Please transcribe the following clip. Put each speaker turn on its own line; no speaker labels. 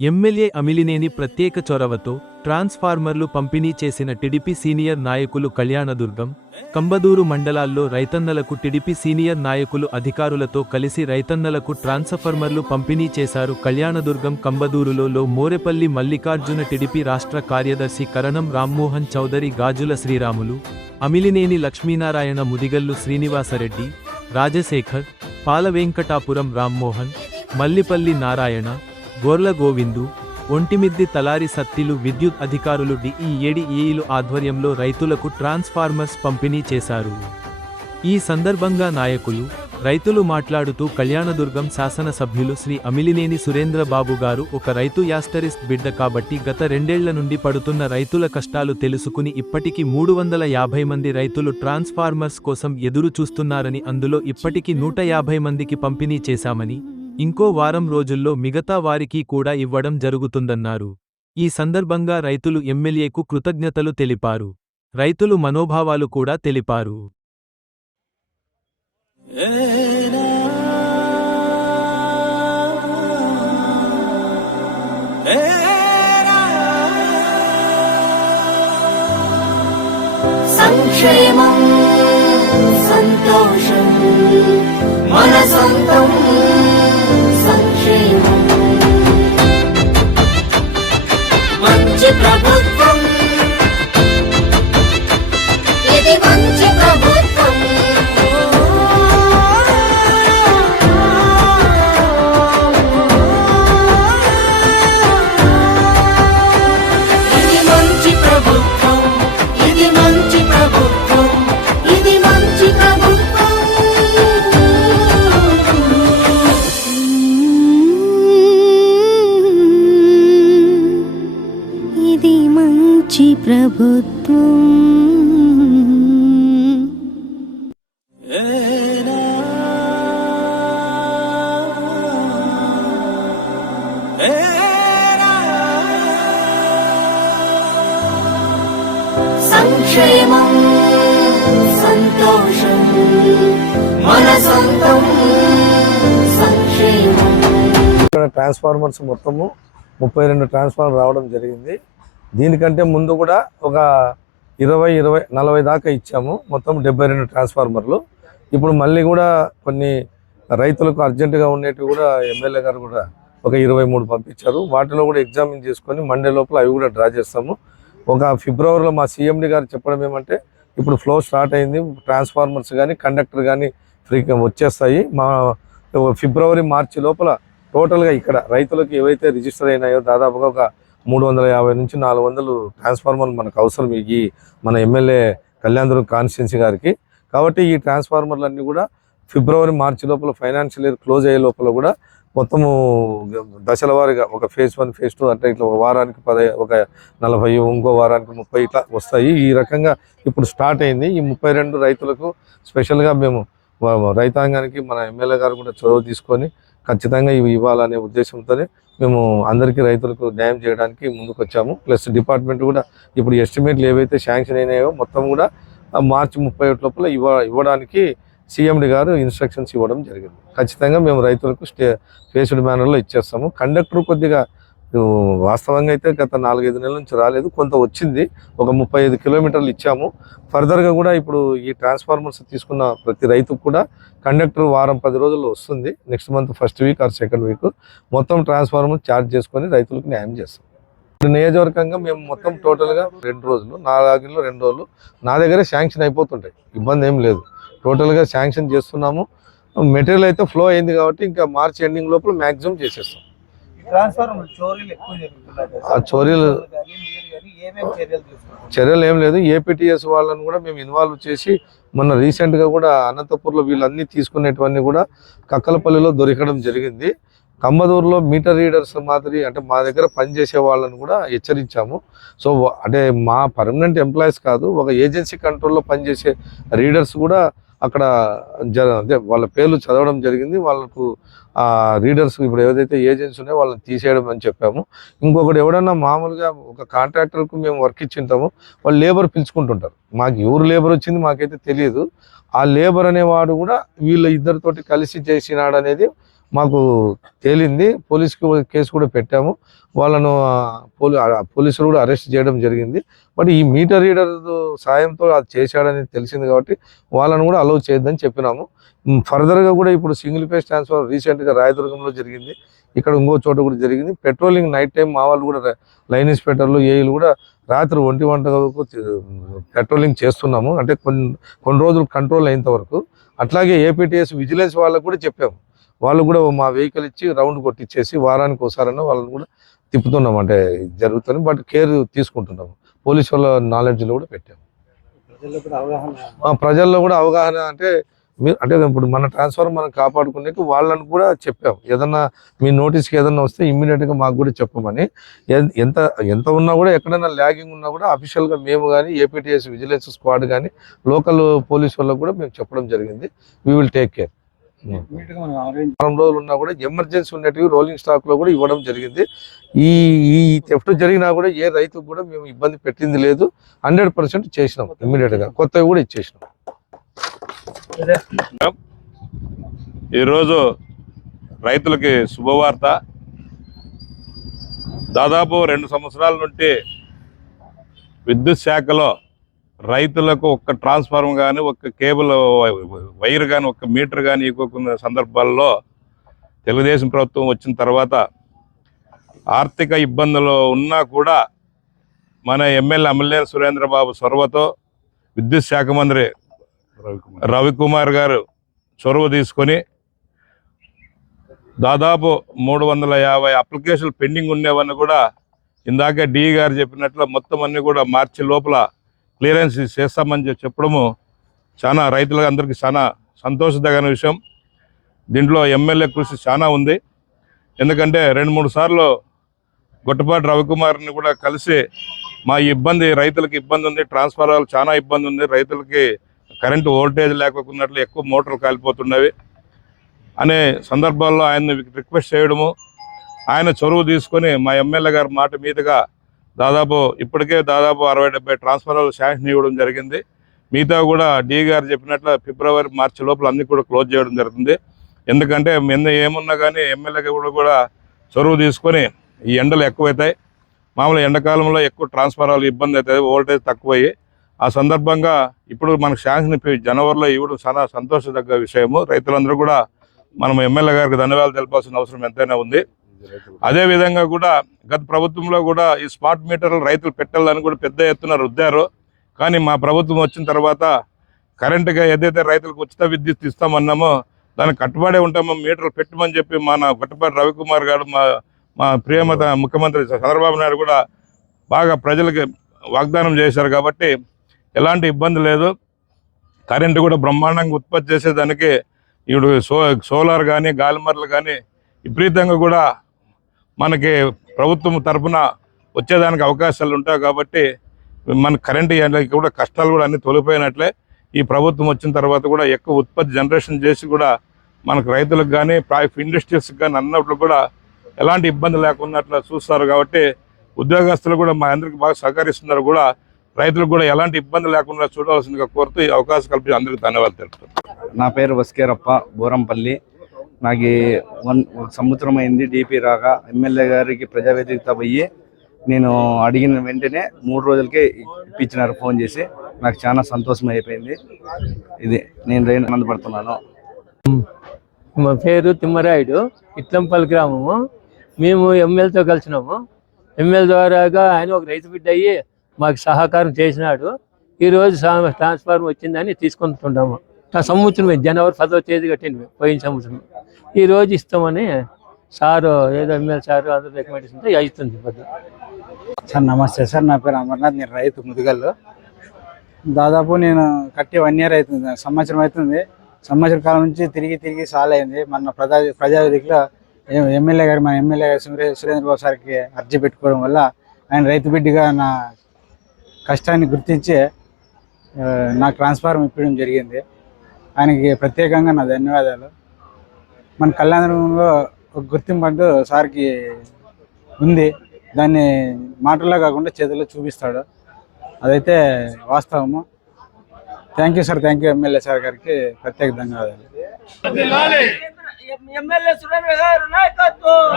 MLA Amilineni ప్రత్యేక చొరవతో ట్రాన్స్ఫార్మర్లు పంపిణీ చేసిన టిడిపి సీనియర్ నాయకులు కళ్యాణదుర్గం కంబదూరు మండలాల్లో రైతన్నలకు టిడిపి సీనియర్ నాయకులు అధికారులతో కలిసి రైతన్నలకు ట్రాన్స్ఫార్మర్లు పంపిణీ చేశారు కళ్యాణదుర్గం కంబదూరులో లో మోరెపల్లి మల్లికార్జున టిడిపి రాష్ట్ర కార్యదర్శి కరణం రామ్మోహన్ చౌదరి గాజుల శ్రీరాములు అమిలినేని లక్ష్మీనారాయణ ముదిగల్లు శ్రీనివాసరెడ్డి రాజశేఖర్ పాలవెంకటాపురం రామ్మోహన్ మల్లిపల్లి నారాయణ గోర్ల గోవిందు ఒంటిమిద్ది తలారి సత్తిలు విద్యుత్ అధికారులు డిఈఏడిఈలు ఆధ్వర్యంలో రైతులకు ట్రాన్స్ఫార్మర్స్ పంపిణీ చేశారు. ఈ సందర్భంగా నాయకులు రైతులు మాట్లాడుతూ కళ్యాణదుర్గం శాసనసభ్యులు శ్రీ అమిలినేని సురేంద్రబాబు గారు ఒక రైతు యాస్టరిస్ట్ బిడ్డ కాబట్టి గత రెండేళ్ళ నుండి పడుతున్న రైతుల కష్టాలు తెలుసుకుని ఇప్పటికి మూడు వందల యాభై మంది రైతులు ట్రాన్స్ఫార్మర్స్ కోసం ఎదురు చూస్తున్నారని అందులో ఇప్పటికీ నూట యాభై మందికి పంపిణీ చేశామని ఇంకో వారం రోజుల్లో మిగతా వారికి కూడా ఇవ్వడం జరుగుతుందన్నారు. ఈ సందర్భంగా రైతులు ఎమ్మెల్యేకు కృతజ్ఞతలు తెలిపారు. రైతులు మనోభావాలు కూడా తెలిపారు.
సంక్షేమం సంతోషం మన సొంతం. మంచి ప్రభుత్వం ప్రభుత్వం సంక్షేమం సంతోషం మన సొంతం సంక్షేమం.
ఇక్కడ ట్రాన్స్ఫార్మర్స్ మొత్తము ముప్పై రెండు ట్రాన్స్ఫార్మర్ రావడం జరిగింది. దీనికంటే ముందు కూడా ఒక ఇరవై ఇరవై నలభై దాకా ఇచ్చాము. మొత్తం డెబ్బై రెండు ట్రాన్స్ఫార్మర్లు. ఇప్పుడు మళ్ళీ కూడా కొన్ని రైతులకు అర్జెంటుగా ఉండేటివి కూడా ఎమ్మెల్యే గారు కూడా ఒక ఇరవై మూడు పంపించారు. వాటిలో కూడా ఎగ్జామిన్ చేసుకొని మండే లోపల అవి కూడా డ్రా చేస్తాము. ఒక ఫిబ్రవరిలో మా సీఎండి గారు చెప్పడం ఏమంటే ఇప్పుడు ఫ్లో స్టార్ట్ అయింది. ట్రాన్స్ఫార్మర్స్ కానీ కండక్టర్ కానీ ఫ్రీ వచ్చేస్తాయి. మా ఫిబ్రవరి మార్చి లోపల టోటల్గా ఇక్కడ రైతులకు ఏవైతే రిజిస్టర్ అయినాయో దాదాపుగా ఒక మూడు వందల యాభై నుంచి నాలుగు వందలు ట్రాన్స్ఫార్మర్ మనకు అవసరం ఈ మన ఎమ్మెల్యే కళ్యాణదుర్గం కాన్స్టిట్యున్సీ గారికి. కాబట్టి ఈ ట్రాన్స్ఫార్మర్లు అన్నీ కూడా ఫిబ్రవరి మార్చి లోపల ఫైనాన్షియల్ ఇయర్ క్లోజ్ అయ్యే లోపల కూడా మొత్తము దశల వారీగా ఒక ఫేజ్ వన్ ఫేజ్ టూ అంటే ఇట్లా ఒక వారానికి పది ఒక నలభై ఇంకో వారానికి ముప్పై ఇట్లా వస్తాయి. ఈ రకంగా ఇప్పుడు స్టార్ట్ అయింది. ఈ ముప్పై రెండు రైతులకు స్పెషల్గా మేము రైతాంగానికి మన ఎమ్మెల్యే గారు కూడా చొరవ తీసుకొని ఖచ్చితంగా ఇవి ఇవ్వాలనే ఉద్దేశంతోనే మేము అందరికీ రైతులకు న్యాయం చేయడానికి ముందుకు వచ్చాము ప్లస్ డిపార్ట్మెంట్ కూడా ఇప్పుడు ఎస్టిమేట్లు ఏవైతే శాంక్షన్ అయినాయో మొత్తం కూడా మార్చి ముప్పై ఒకటి లోపల ఇవ్వ ఇవ్వడానికి సీఎండి గారు ఇన్స్ట్రక్షన్స్ ఇవ్వడం జరిగింది. ఖచ్చితంగా మేము రైతులకు స్టే ఫేస్డ్ మేనర్లో ఇచ్చేస్తాము. కండక్టర్ కొద్దిగా వాస్తవంగా అయితే గత నాలుగైదు నెలల నుంచి రాలేదు. కొంత వచ్చింది. ఒక ముప్పై ఐదు కిలోమీటర్లు ఇచ్చాము. ఫర్దర్గా కూడా ఇప్పుడు ఈ ట్రాన్స్ఫార్మర్స్ తీసుకున్న ప్రతి రైతుకు కూడా కండక్టర్ వారం పది రోజుల్లో వస్తుంది. Next month first week or second week. మొత్తం ట్రాన్స్ఫార్మర్ ఛార్జ్ చేసుకొని రైతులకు న్యాయం చేస్తాం. ఇప్పుడు నియోజకవర్గంగా మేము మొత్తం టోటల్గా రెండు రోజులు నా రెండు రోజులు. నా దగ్గరే శాంక్షన్ అయిపోతుంటాయి. ఇబ్బంది ఏం లేదు. టోటల్గా శాంక్షన్ చేస్తున్నాము. మెటీరియల్ అయితే ఫ్లో అయింది కాబట్టి ఇంకా మార్చ్ ఎండింగ్ లోపల మ్యాక్సిమం చేసేస్తాం.
ట్రాన్స్ఫార్మర్ చోరీలు ఎక్కువ జరుగుతున్నాయి.
ఆ
చర్యలు
ఏం లేదు. ఏపీటీఎస్ వాళ్ళని కూడా మేము ఇన్వాల్వ్ చేసి మొన్న రీసెంట్గా కూడా అనంతపూర్లో వీళ్ళన్నీ తీసుకునేటివన్నీ కూడా కక్కలపల్లిలో దొరకడం జరిగింది. కమ్మదూరులో మీటర్ రీడర్స్ మాదిరి అంటే మా దగ్గర పనిచేసే వాళ్ళని కూడా హెచ్చరించాము. సో అంటే మా పర్మనెంట్ ఎంప్లాయీస్ కాదు ఒక ఏజెన్సీ కంట్రోల్లో పనిచేసే రీడర్స్ కూడా అక్కడ జ అదే వాళ్ళ పేర్లు చదవడం జరిగింది. వాళ్ళకు ఆ రీడర్స్ ఇప్పుడు ఏదైతే ఏజెన్సీ ఉన్నాయో వాళ్ళని తీసేయడం అని చెప్పాము. ఇంకొకటి ఎవడన్నా మామూలుగా ఒక కాంట్రాక్టర్కు మేము వర్క్ ఇచ్చింటాము వాళ్ళు లేబర్ పిలుచుకుంటుంటారు. మాకు ఎవరు లేబర్ వచ్చింది మాకైతే తెలియదు. ఆ లేబర్ అనేవాడు కూడా వీళ్ళ ఇద్దరితోటి కలిసి చేసినాడు అనేది మాకు తేలింది. పోలీస్కి కేసు కూడా పెట్టాము. వాళ్ళను పోలీ పోలీసులు కూడా అరెస్ట్ చేయడం జరిగింది. బట్ ఈ మీటర్ రీడర్ సాయంతో అది చేశాడని తెలిసింది కాబట్టి వాళ్ళను కూడా అలౌ చేయొద్దని చెప్పినాము. ఫర్దర్గా కూడా ఇప్పుడు సింగిల్ ఫేస్ ట్రాన్స్ఫర్ రీసెంట్గా రాయదుర్గంలో జరిగింది. ఇక్కడ ఇంకో చోట కూడా జరిగింది. పెట్రోలింగ్ నైట్ టైం మా వాళ్ళు కూడా లైన్ ఇన్స్పెక్టర్లు ఏఈలు కూడా రాత్రి ఒంటి గంట వరకు పెట్రోలింగ్ చేస్తున్నాము. అంటే కొన్ని కొన్ని రోజులు కంట్రోల్ అయినంత వరకు. అట్లాగే ఏపీటీఎస్ విజిలెన్స్ వాళ్ళకు కూడా చెప్పాము. వాళ్ళు కూడా మా వెహికల్ ఇచ్చి రౌండ్ కొట్టించేసి వారానికి ఒకసారైనా వాళ్ళని కూడా తిప్పుతున్నాం. అంటే జరుగుతుంది బట్ కేర్ తీసుకుంటున్నాము పోలీస్ వాళ్ళ నాలెడ్జ్లో కూడా పెట్టాము
ప్రజల్లో కూడా అవగాహన
ఆ ప్రజల్లో కూడా అవగాహన అంటే మీరు అంటే ఇప్పుడు మన ట్రాన్స్ఫర్ మనం కాపాడుకునే వాళ్ళని కూడా చెప్పాం. ఏదన్నా మీ నోటీస్కి ఏదన్నా వస్తే ఇమ్మీడియట్గా మాకు కూడా చెప్పమని. ఎంత ఎంత ఉన్నా కూడా ఎక్కడైనా ల్యాగింగ్ ఉన్నా కూడా అఫీషియల్గా మేము కానీ ఏపీటీఎస్ విజిలెన్స్ స్క్వాడ్ కానీ లోకల్ పోలీస్ వాళ్ళకు కూడా మేము చెప్పడం జరిగింది. వీ విల్ టేక్ కేర్ వారం రోజులు ఉన్నా కూడా ఎమర్జెన్సీ ఉన్నటివి రోలింగ్ స్టాక్లో కూడా ఇవ్వడం జరిగింది. ఈ ఈ థెఫ్ట్ జరిగినా కూడా ఏ రైతుకు కూడా మేము ఇబ్బంది పెట్టింది లేదు. హండ్రెడ్ పర్సెంట్ చేసినాం ఇమ్మీడియట్గా. కొత్తవి కూడా ఇచ్చేసినాం.
ఈరోజు రైతులకి శుభవార్త. దాదాపు రెండు సంవత్సరాల నుండి విద్యుత్ శాఖలో రైతులకు ఒక్క ట్రాన్స్ఫార్మర్ కానీ ఒక్క కేబుల్ వైర్ కానీ ఒక్క మీటర్ కానీ ఇవ్వకున్న సందర్భాల్లో తెలుగుదేశం ప్రభుత్వం వచ్చిన తర్వాత ఆర్థిక ఇబ్బందులు ఉన్నా కూడా మన ఎమ్మెల్యే అమలేని సురేంద్రబాబు చొరవతో విద్యుత్ శాఖ మంత్రి రవికుమార్ గారు చొరవ తీసుకొని దాదాపు మూడు వందల యాభై అప్లికేషన్లు పెండింగ్ ఉండేవన్నీ కూడా ఇందాక డి గారు చెప్పినట్లు మొత్తం అన్ని కూడా మార్చి లోపల క్లియరెన్స్ చేస్తామని చెప్పి చెప్పడము చాలా రైతులకు అందరికీ చాలా సంతోషదగిన విషయం. దీంట్లో ఎమ్మెల్యే కృషి చాలా ఉంది. ఎందుకంటే రెండు మూడు సార్లు గొట్టపాటి రవికుమార్ని కూడా కలిసి మా ఇబ్బంది రైతులకు ఇబ్బంది ఉంది ట్రాన్స్ఫార్మర్లు చాలా ఇబ్బంది ఉంది. రైతులకి కరెంటు ఓల్టేజ్ లేకపోతున్నట్లు ఎక్కువ మోటార్లు కాలిపోతున్నవి అనే సందర్భాల్లో ఆయన్ని రిక్వెస్ట్ చేయడము. ఆయన చొరవ తీసుకొని మా ఎమ్మెల్యే గారి మాట మీదుగా దాదాపు ఇప్పటికే దాదాపు అరవై డెబ్బై ట్రాన్స్ఫర్లు శాంక్షన్ ఇవ్వడం జరిగింది. మిగతా కూడా డి గారు చెప్పినట్లు ఫిబ్రవరి మార్చి లోపల అన్ని కూడా క్లోజ్ చేయడం జరుగుతుంది. ఎందుకంటే నిన్న ఏమున్నా కానీ ఎమ్మెల్యే కూడా కూడా చొరవ తీసుకొని ఈ ఎండలు ఎక్కువైతాయి. మామూలు ఎండాకాలంలో ఎక్కువ ట్రాన్స్ఫర్లు ఇబ్బంది అవుతుంది ఓల్టేజ్ తక్కువయ్యి. ఆ సందర్భంగా ఇప్పుడు మనకు శాంక్షన్ జనవరిలో ఇవ్వడం చాలా సంతోషదగ్గ విషయము. రైతులందరూ కూడా మనం ఎమ్మెల్యే గారికి ధన్యవాదాలు తెలపాల్సిన అవసరం ఎంతైనా ఉంది. అదే విధంగా కూడా గత ప్రభుత్వంలో కూడా ఈ స్మార్ట్ మీటర్లు రైతులు పెట్టాలని కూడా పెద్ద ఎత్తున రుద్దారు. కానీ మా ప్రభుత్వం వచ్చిన తర్వాత కరెంటుగా ఏదైతే రైతులకు ఉచిత విద్యుత్ ఇస్తామన్నామో దానికి కట్టుబడే ఉంటామో మీటర్లు పెట్టమని చెప్పి మన గొట్టపాటి రవికుమార్ గారు మా మా ప్రియమత ముఖ్యమంత్రి చంద్రబాబు నాయుడు కూడా బాగా ప్రజలకి వాగ్దానం చేశారు కాబట్టి ఎలాంటి ఇబ్బంది లేదు. కరెంటు కూడా బ్రహ్మాండంగా ఉత్పత్తి చేసేదానికి ఇప్పుడు సో సోలార్ కానీ గాలిమర్లు కానీ విపరీతంగా కూడా మనకి ప్రభుత్వం తరఫున వచ్చేదానికి అవకాశాలు ఉంటాయి కాబట్టి మన కరెంటు కూడా కష్టాలు కూడా అన్ని తొలిపోయినట్లే ఈ ప్రభుత్వం వచ్చిన తర్వాత కూడా ఎక్కువ ఉత్పత్తి జనరేషన్ చేసి కూడా మనకు రైతులకు కానీ ఇండస్ట్రీస్కి కానీ అన్నట్లు కూడా ఎలాంటి ఇబ్బంది లేకున్నట్లు చూస్తారు కాబట్టి ఉద్యోగస్తులు కూడా మా అందరికి బాగా సహకరిస్తున్నారు కూడా రైతులకు కూడా ఎలాంటి ఇబ్బంది లేకుండా చూడవలసిందిగా కోరుతూ ఈ అవకాశం కల్పించి అందరికీ ధన్యవాదాలు తెలుపుతున్నాను.
నా పేరు వస్కేరప్ప బూరంపల్లి. నాకు వన్ ఒక సంవత్సరం అయింది డిపి రాగా ఎమ్మెల్యే గారికి ప్రజావేదికత పోయి నేను అడిగిన వెంటనే మూడు రోజులకే ఇప్పించినారు ఫోన్ చేసి. నాకు చాలా సంతోషం అయిపోయింది. ఇది నేను రైన్ ఆనందపడుతున్నాను
మా పేరు తిమ్మరాయుడు ఇట్లంపల్లి గ్రామము. మేము ఎమ్మెల్యేతో కలిసినాము. ఎమ్మెల్యే ద్వారాగా ఆయన ఒక రైతు బిడ్డ అయ్యి మాకు సహకారం చేసినాడు. ఈరోజు ట్రాన్స్ఫార్మర్ వచ్చిందని తీసుకుంటున్నాము ఆ సంవత్సరం జనవరి పదో తేదీ కట్టింది పోయిన సంవత్సరం. ఈ రోజు ఇస్తామని సారు ఏదో ఎమ్మెల్యే సారు అందరూ రికమెండేషన్ ఉంటే అవుతుంది పెద్ద
సార్ నమస్తే సార్ నా పేరు అమర్నాథ్ నేను రైతు ముదుగల్లు. దాదాపు నేను కట్టి వన్ ఇయర్ అవుతుంది సంవత్సరం అవుతుంది. సంవత్సర కాలం నుంచి తిరిగి తిరిగి సాల్ అయింది మన ప్రజా ప్రజావేదికలో ఎమ్మెల్యే గారు మన ఎమ్మెల్యే గారు సురేంద్రబాబు సురేంద్ర బాబు సార్కి అర్జీ పెట్టుకోవడం వల్ల ఆయన రైతు బిడ్డగా నా కష్టాన్ని గుర్తించి నాకు ట్రాన్స్ఫార్మ్ ఇప్పడం జరిగింది. ఆయనకి ప్రత్యేకంగా నా ధన్యవాదాలు. మన కళ్యాణంలో ఒక గుర్తింపు అంటూ సార్కి ఉంది. దాన్ని మాటల్లో కాకుండా చేతుల్లో చూపిస్తాడు. అదైతే వాస్తవము. Thank you sir thank you MLA sir గారికి ప్రత్యేక ధన్యవాదాలు.
ఎమ్మెల్యే సురేంద్ర గారు నాయకత్వం.